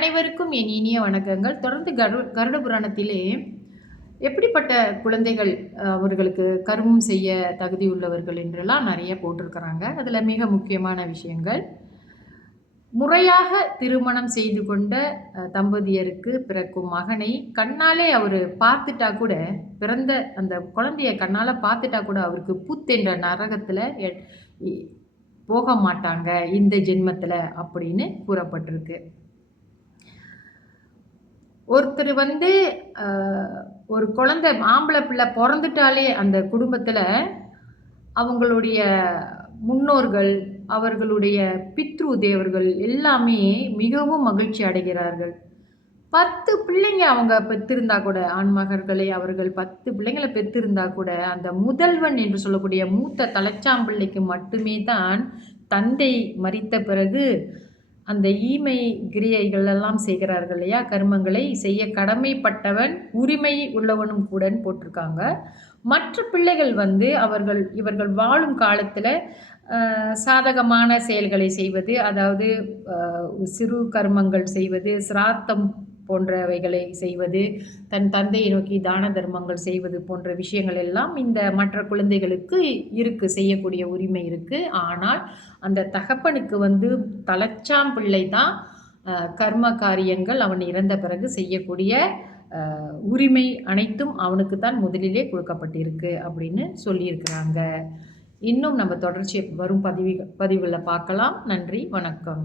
அனைவருக்கும் என் இனிய வணக்கங்கள். தொடர்ந்து கருட புராணத்திலே எப்படிப்பட்ட குழந்தைகள் அவர்களுக்கு கருமம் செய்ய தகுதி உள்ளவர்கள் என்றெல்லாம் நிறைய போட்டிருக்கிறாங்க. அதில் மிக முக்கியமான விஷயங்கள், முறையாக திருமணம் செய்து கொண்ட தம்பதியருக்கு பிறக்கும் மகனை கண்ணாலே அவர் பார்த்துட்டா கூட, பிறந்த அந்த குழந்தைய கண்ணால் பார்த்துட்டா கூட அவருக்கு புத்தென்ற நரகத்தில் போக மாட்டாங்க இந்த ஜென்மத்தில் அப்படின்னு கூறப்பட்டிருக்கு. ஒருத்தர் ஒரு குழந்தை ஆம்பளை பிள்ளை பிறந்துட்டாலே அந்த குடும்பத்தில் அவங்களுடைய முன்னோர்கள், அவர்களுடைய பித்ரு தேவர்கள் எல்லாமே மிகவும் மகிழ்ச்சி அடைகிறார்கள். 10 பிள்ளைங்க அவங்க பெற்றிருந்தா கூட, ஆண்மகர்களை அவர்கள் 10 பிள்ளைங்களை பெற்றிருந்தா கூட, அந்த முதல்வன் என்று சொல்லக்கூடிய மூத்த தலைச்சாம்பிள்ளைக்கு மட்டுமே தான் தந்தை மரித்த பிறகு அந்த ஈமை கிரியைகள் எல்லாம் செய்கிறார்கள் இல்லையா, கர்மங்களை செய்ய கடமைப்பட்டவன் உரிமை உள்ளவனும் கூட போட்டிருக்காங்க. மற்ற பிள்ளைகள் இவர்கள் வாழும் காலத்தில் சாதகமான செயல்களை செய்வது, அதாவது சிறு கர்மங்கள் செய்வது, சிராத்தம் போன்றவைகளை செய்வது, தன் தந்தையை நோக்கி தான தர்மங்கள் செய்வது போன்ற விஷயங்கள் எல்லாம் இந்த மற்ற குழந்தைகளுக்கு செய்யக்கூடிய உரிமை இருக்குது. ஆனால் அந்த தகப்பனுக்கு தலைச்சாம் பிள்ளை தான் கர்ம காரியங்கள் அவன் இறந்த பிறகு செய்யக்கூடிய உரிமை அனைத்தும் அவனுக்கு தான் முதலிலே கொடுக்கப்பட்டிருக்கு அப்படின்னு சொல்லியிருக்கிறாங்க. இன்னும் நம்ம தொடர்ச்சி வரும் பதிவுகளை பார்க்கலாம். நன்றி, வணக்கம்.